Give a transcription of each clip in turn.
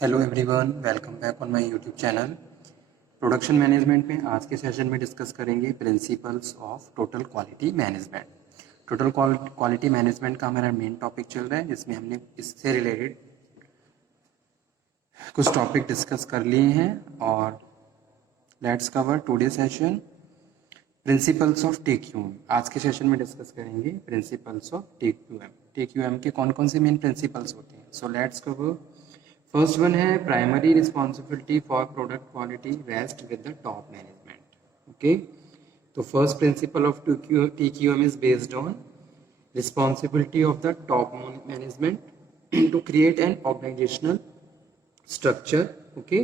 Hello everyone, welcome back on my YouTube channel. Production management में आज के session में डिस्कस करेंगे principles of total quality management. Total quality management का हमारा मेन टॉपिक चल रहा है, जिसमें हमने इससे रिलेटेड कुछ टॉपिक डिस्कस कर लिए हैं। और let's cover today session principles of TQM. आज के सेशन में डिस्कस करेंगे प्रिंसिपल्स ऑफ टीक्यूएम। टीक्यूएम के कौन कौन से मेन प्रिंसिपल्स होते हैं। So let's cover. First one है primary responsibility for product quality rest with the top management. Okay, तो first principle of TQM is based on responsibility of the top management to create an organisational structure. Okay,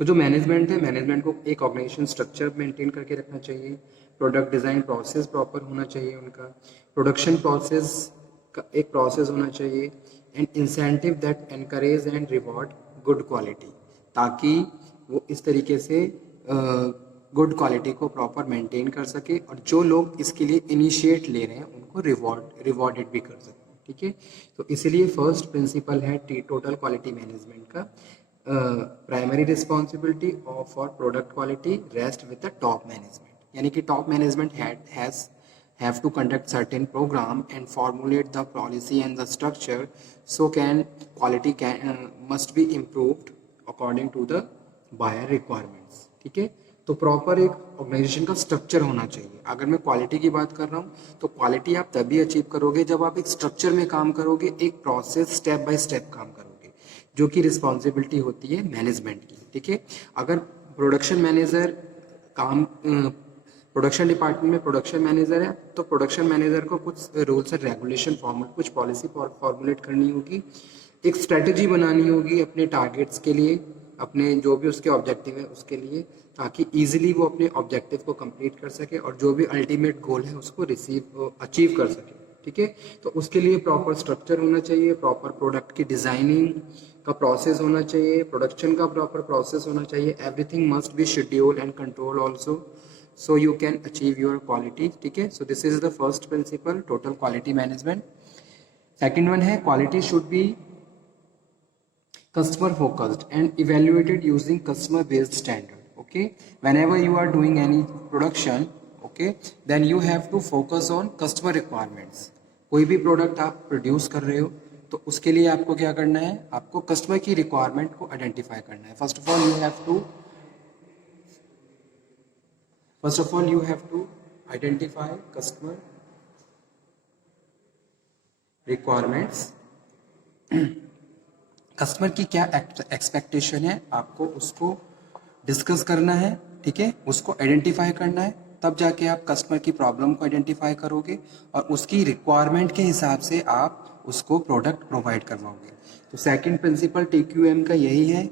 तो जो management है, management को एक organisation structure maintain करके रखना चाहिए। Product design process proper होना चाहिए, उनका प्रोडक्शन प्रोसेस का एक प्रोसेस होना चाहिए, and incentive that encourage and reward good quality, ताकि वो इस तरीके से गुड क्वालिटी को प्रॉपर मेंटेन कर सके, और जो लोग इसके लिए इनिशिएट ले रहे हैं उनको रिवॉर्डेड भी कर सके। ठीक है, तो इसीलिए फर्स्ट प्रिंसिपल है टोटल क्वालिटी मैनेजमेंट का, primary responsibility for product quality rest with the top management. यानी कि top management have to conduct certain program and formulate the policy and the structure, so quality must be improved according to the buyer requirements। ठीक है, तो proper एक organisation का structure होना चाहिए। अगर मैं क्वालिटी की बात कर रहा हूँ तो क्वालिटी आप तभी अचीव करोगे जब आप एक स्ट्रक्चर में काम करोगे, एक प्रोसेस स्टेप बाय स्टेप काम करोगे, जो कि रिस्पॉन्सिबिलिटी होती है मैनेजमेंट की। ठीक है, अगर प्रोडक्शन मैनेजर काम प्रोडक्शन डिपार्टमेंट में प्रोडक्शन मैनेजर है, तो प्रोडक्शन मैनेजर को कुछ रूल्स एंड रेगुलेशन कुछ पॉलिसी फॉर्मुलेट करनी होगी, एक स्ट्रेटजी बनानी होगी अपने टारगेट्स के लिए, अपने जो भी उसके ऑब्जेक्टिव है उसके लिए, ताकि इजीली वो अपने ऑब्जेक्टिव को कंप्लीट कर सके और जो भी अल्टीमेट गोल है उसको अचीव कर सके। ठीक है, तो उसके लिए प्रॉपर स्ट्रक्चर होना चाहिए, प्रॉपर प्रोडक्ट की डिजाइनिंग का प्रोसेस होना चाहिए, प्रोडक्शन का प्रॉपर प्रोसेस होना चाहिए। Everything must be schedule and control also, so you can achieve your quality। ठीक है, so this is the first principle, total quality management। second one है quality should be customer focused and evaluated using customer based standard। okay, whenever you are doing any production, okay, then you have to focus on customer requirements। कोई भी product आप produce कर रहे हो तो उसके लिए आपको क्या करना है, आपको कस्टमर की रिक्वायरमेंट को आइडेंटिफाई करना है। First of all you have to identify customer requirements। Customer की क्या एक्सपेक्टेशन है, आपको उसको डिस्कस करना है। ठीक है, उसको आइडेंटिफाई करना है, तब जाके आप कस्टमर की प्रॉब्लम को आइडेंटिफाई करोगे और उसकी रिक्वायरमेंट के हिसाब से आप उसको प्रोडक्ट प्रोवाइड करवाओगे। तो सेकंड प्रिंसिपल TQM का यही है,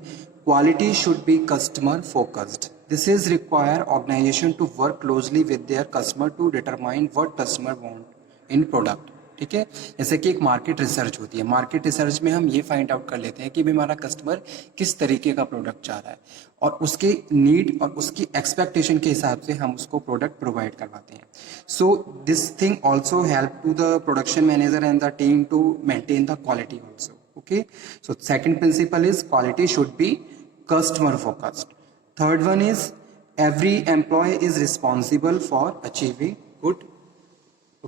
quality should be customer focused. This is require organization to work closely with their customer to determine what customer want in product। ठीक है, जैसे कि एक मार्केट रिसर्च होती है, मार्केट रिसर्च में हम ये फाइंड आउट कर लेते हैं कि भाई हमारा कस्टमर किस तरीके का प्रोडक्ट चाह रहा है, और उसके नीड और उसकी एक्सपेक्टेशन के हिसाब से हम उसको प्रोडक्ट प्रोवाइड करवाते हैं। So this thing also help to the production manager and the team to maintain the quality also. Okay, so second principle is quality should be customer focused। Third one is every employee is responsible for achieving good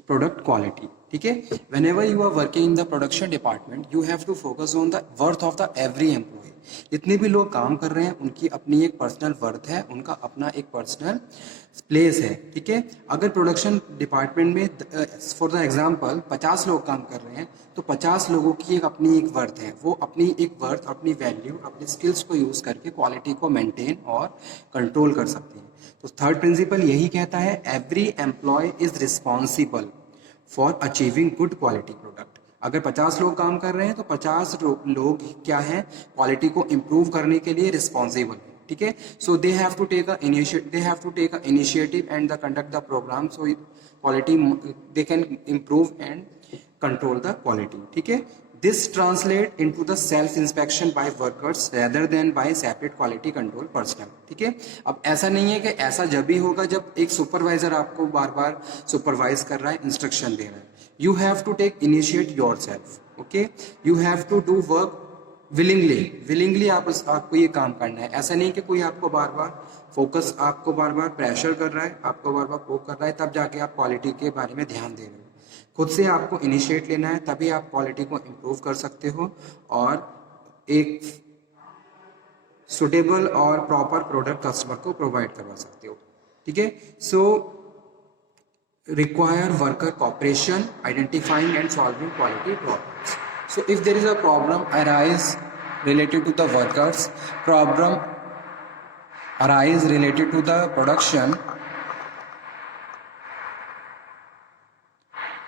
product quality। ठीक है, whenever you are working in the production department, you have to focus on the worth of the every employee। जितने भी लोग काम कर रहे हैं उनकी अपनी एक पर्सनल वर्थ है, उनका अपना एक पर्सनल प्लेस है। ठीक है, अगर प्रोडक्शन डिपार्टमेंट में फॉर द एग्जांपल 50 लोग काम कर रहे हैं, तो 50 लोगों की एक अपनी एक वर्थ है, वो अपनी एक वर्थ, अपनी वैल्यू, अपनी स्किल्स को यूज करके क्वालिटी को मेंटेन और कंट्रोल कर सकते हैं। तो थर्ड प्रिंसिपल यही कहता है, every employee is responsible for achieving good quality product. अगर 50 लोग काम कर रहे हैं तो 50 लोग क्या है, क्वालिटी को इम्प्रूव करने के लिए रिस्पॉन्सिबल है। ठीक है, so they have to take a initiative and the conduct the programme, so quality they can improve and control the quality. ठीक है, this translate into the self inspection by workers rather than by separate quality control personnel. ठीक है, अब ऐसा नहीं है कि ऐसा जब भी होगा जब एक सुपरवाइजर आपको बार बार सुपरवाइज कर रहा है, इंस्ट्रक्शन दे रहा है। You have to take initiate yourself। okay, you have to do work willingly आपको ये काम करना है। ऐसा नहीं कि कोई आपको बार बार प्रेशर कर रहा है, आपको बार बार पोक कर रहा है, तब जाके आप क्वालिटी के बारे में ध्यान दे रहे हो। खुद से आपको इनिशिएट लेना है, तभी आप क्वालिटी को इम्प्रूव कर सकते हो और एक सुटेबल और प्रॉपर प्रोडक्ट कस्टमर को प्रोवाइड करवा सकते हो। ठीक है, सो require worker cooperation, identifying and solving quality problems. So if there is a problem arise related to the workers, problem arise related to the production,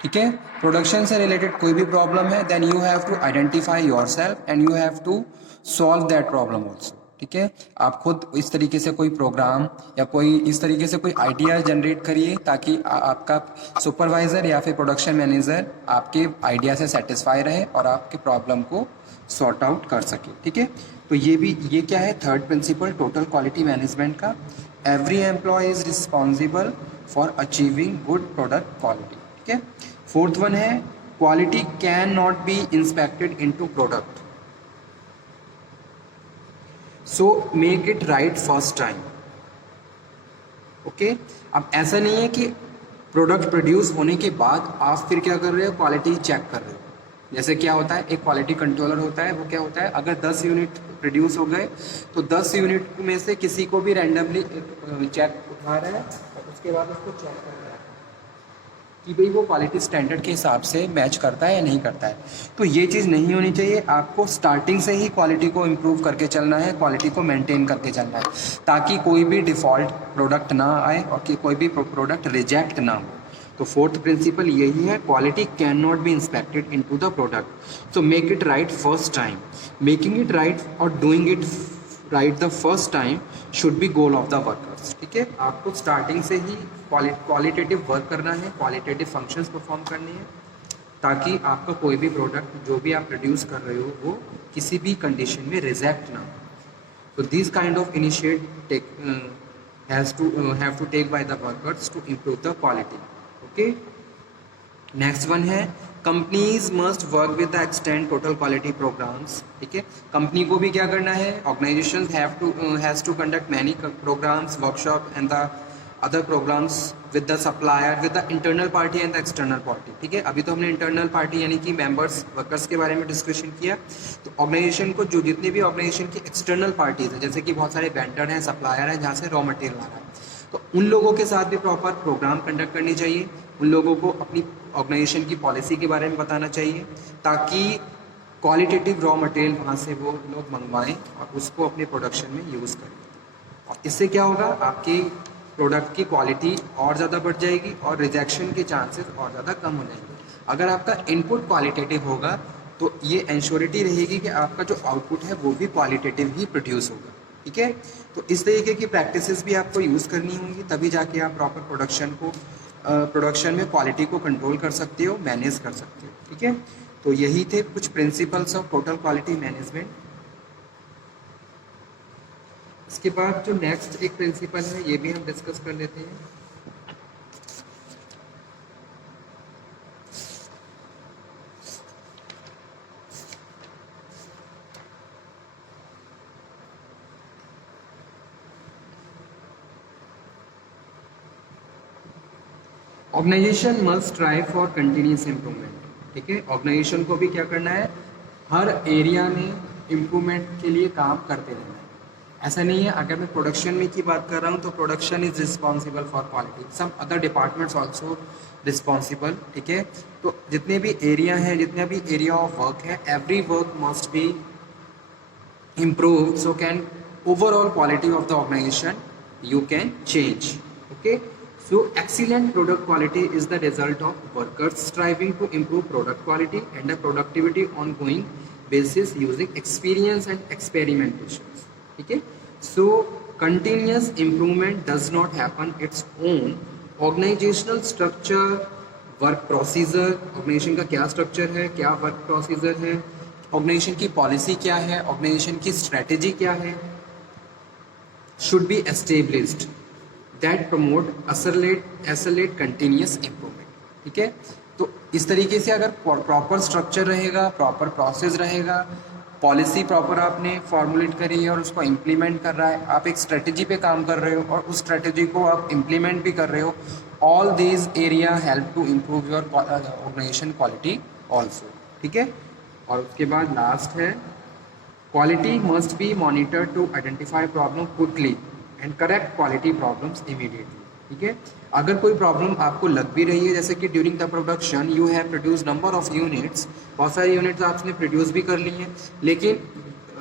ठीक है, प्रोडक्शन से रिलेटेड कोई भी प्रॉब्लम है, then you have to identify yourself and you have to solve that problem also. ठीक है, आप खुद इस तरीके से कोई प्रोग्राम या कोई इस तरीके से कोई आइडिया जनरेट करिए ताकि आपका सुपरवाइजर या फिर प्रोडक्शन मैनेजर आपके आइडिया से सेटिस्फाई रहे और आपके प्रॉब्लम को सॉर्ट आउट कर सके। ठीक है, तो ये क्या है, third principle total quality management का, every employee is responsible for achieving good product quality. ठीक है, फोर्थ वन है quality can not be inspected into product, so make it right first time. Okay, अब ऐसा नहीं है कि प्रोडक्ट प्रोड्यूस होने के बाद आप फिर क्या कर रहे हो, क्वालिटी चेक कर रहे हो। जैसे क्या होता है, एक क्वालिटी कंट्रोलर होता है, वो क्या होता है, अगर 10 यूनिट प्रोड्यूस हो गए तो 10 यूनिट में से किसी को भी रैंडमली चेक उठा रहा है और उसके बाद उसको चेक कर रहा है कि भाई वो क्वालिटी स्टैंडर्ड के हिसाब से मैच करता है या नहीं करता है। तो ये चीज़ नहीं होनी चाहिए, आपको स्टार्टिंग से ही क्वालिटी को इम्प्रूव करके चलना है, क्वालिटी को मेंटेन करके चलना है ताकि कोई भी डिफ़ॉल्ट प्रोडक्ट ना आए और कि कोई भी प्रोडक्ट रिजेक्ट ना हो। तो फोर्थ प्रिंसिपल यही है, quality can not be inspected into the product, so make it right first time. Making it right और doing it right the first time should be goal of the workers. ठीक है, आपको starting से ही qualitative work करना है, qualitative functions perform करने हैं ताकि आपका कोई भी प्रोडक्ट जो भी आप प्रोड्यूस कर रहे हो वो किसी भी कंडीशन में रिजेक्ट ना हो। तो this kind of initiate have to take by the workers to improve the quality. Okay, next one है companies must work with the extend total quality programmes. ठीक है, कंपनी को भी क्या करना है, organisation has to conduct many programmes, workshop and the other programmes with the supplier, with the internal party and the external party. ठीक है, अभी तो हमने इंटरनल पार्टी यानी कि मेंबर्स वर्कर्स के बारे में डिस्कशन किया। तो ऑर्गेनाइजेशन को जो जितनी भी ऑर्गेनाइजेशन की एक्सटर्नल पार्टीज है, जैसे कि बहुत सारे वेंडर हैं, सप्लायर हैं, जहाँ से रॉ मटेरियल आ रहा है, तो उन लोगों के साथ भी प्रॉपर प्रोग्राम कंडक्ट करनी चाहिए। उन लोगों को अपनी ऑर्गेनाइजेशन की पॉलिसी के बारे में बताना चाहिए ताकि क्वालिटेटिव रॉ मटेरियल वहाँ से वो लोग मंगवाएं और उसको अपने प्रोडक्शन में यूज़ करें। और इससे क्या होगा, आपकी प्रोडक्ट की क्वालिटी और ज़्यादा बढ़ जाएगी और रिजेक्शन के चांसेस और ज़्यादा कम हो जाएंगे। अगर आपका इनपुट क्वालिटेटिव होगा तो ये इंश्योरिटी रहेगी कि आपका जो आउटपुट है वो भी क्वालिटेटिव ही प्रोड्यूस होगा। ठीक है, तो इस तरीके की प्रैक्टिसेस भी आपको यूज़ करनी होंगी, तभी जाके आप प्रॉपर प्रोडक्शन में क्वालिटी को कंट्रोल कर सकते हो, मैनेज कर सकते हो। ठीक है, तो यही थे कुछ principles of total quality management. इसके बाद जो नेक्स्ट एक प्रिंसिपल है ये भी हम डिस्कस कर लेते हैं। Organisation must strive for continuous improvement. ठीक है, ऑर्गेनाइजेशन को भी क्या करना है, हर एरिया में इम्प्रूवमेंट के लिए काम करते रहना है। ऐसा नहीं है, अगर मैं प्रोडक्शन में की बात कर रहा हूँ तो production is responsible for quality, some other departments also responsible. ठीक है, तो जितने भी एरिया हैं, जितने भी एरिया ऑफ वर्क है, every work must be improve, so can overall quality of the organisation you can change. Okay, so excellent product quality is the result of workers striving to improve product quality and the productivity on ongoing basis using experience and experimentations. Okay, so continuous improvement does not happen its own. Organizational structure, work procedure, organization का क्या structure है, क्या work procedure है, organization की policy क्या है, organization की strategy क्या है, should be established that promote accelerate continuous improvement. ठीक है, तो इस तरीके से अगर प्रॉपर स्ट्रक्चर रहेगा, प्रॉपर प्रोसेस रहेगा, पॉलिसी प्रॉपर आपने फॉर्मुलेट करी है और उसको इम्प्लीमेंट कर रहा है, आप एक स्ट्रेटजी पे काम कर रहे हो और उस स्ट्रेटजी को आप इम्प्लीमेंट भी कर रहे हो, all these area help to improve your organisation quality also, ठीक है। और उसके बाद लास्ट है quality must be monitored to identify problem quickly and correct quality problems immediately, ठीक है। अगर कोई प्रॉब्लम आपको लग भी रही है, जैसे कि during the production you have produce number of units, बहुत सारी यूनिट्स आपने प्रोड्यूस भी कर ली हैं, लेकिन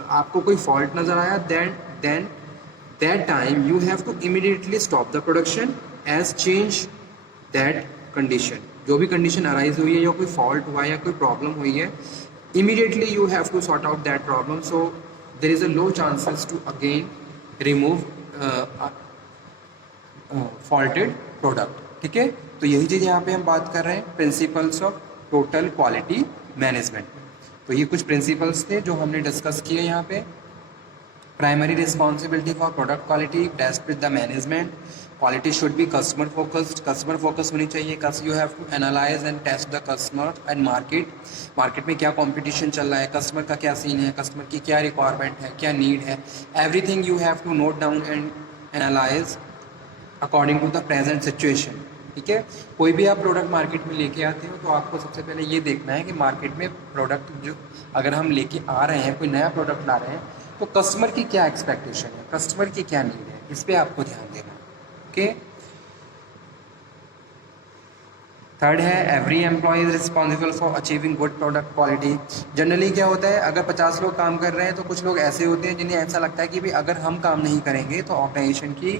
आपको कोई फॉल्ट नज़र आया, then that time you have to immediately stop the production as change that condition. जो भी कंडीशन अराइज हुई है या कोई फॉल्ट हुआ है या कोई प्रॉब्लम हुई है, immediately you have to sort out that problem, so there is a low chances to again remove faulted product, ठीक है। तो यही चीज़ यहाँ पे हम बात कर रहे हैं principles of total quality management. तो ये कुछ प्रिंसिपल्स थे जो हमने डिस्कस किए यहाँ पे। Primary responsibility for product quality डेस्क with the management, quality should be customer focused, customer focus होनी चाहिए। You have to analyse and test the customer and market में क्या कंपटीशन चल रहा है, कस्टमर का क्या सीन है, कस्टमर की क्या रिक्वायरमेंट है, क्या नीड है, everything you have to note down and analyse according to the present situation, ठीक है। कोई भी आप प्रोडक्ट मार्केट में लेके आते हो तो आपको सबसे पहले ये देखना है कि मार्केट में प्रोडक्ट जो अगर हम लेके आ रहे हैं, कोई नया प्रोडक्ट ला रहे हैं, तो कस्टमर की क्या एक्सपेक्टेशन है, कस्टमर की क्या नीड है, इस पर आपको ध्यान देना है, ओके। थर्ड है every employee is responsible for achieving good product quality. Generally क्या होता है, अगर 50 लोग काम कर रहे हैं तो कुछ लोग ऐसे होते हैं जिन्हें ऐसा लगता है कि भाई अगर हम काम नहीं करेंगे तो ऑर्गेनाइजेशन की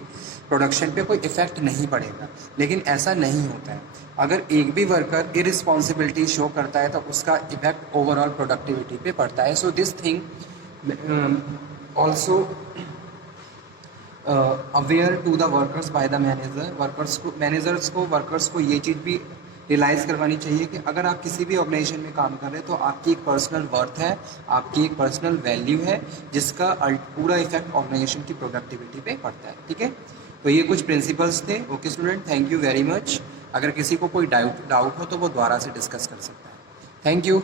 प्रोडक्शन पे कोई इफेक्ट नहीं पड़ेगा, लेकिन ऐसा नहीं होता है। अगर एक भी वर्कर इरिस्पॉन्सिबिलिटी शो करता है तो उसका इफेक्ट ओवरऑल प्रोडक्टिविटी पे पड़ता है। So this thing also aware to the workers by the manager, managers को वर्कर्स को ये चीज़ भी रियलाइज़ करवानी चाहिए कि अगर आप किसी भी ऑर्गेनाइजेशन में काम कर रहे हैं तो आपकी एक पर्सनल वर्थ है, आपकी एक पर्सनल वैल्यू है, जिसका पूरा इफेक्ट ऑर्गेनाइजेशन की प्रोडक्टिविटी पे पड़ता है, ठीक है। तो ये कुछ प्रिंसिपल्स थे। Okay student, thank you very much. अगर किसी को कोई डाउट हो तो वो दोबारा से डिस्कस कर सकता है। Thank you.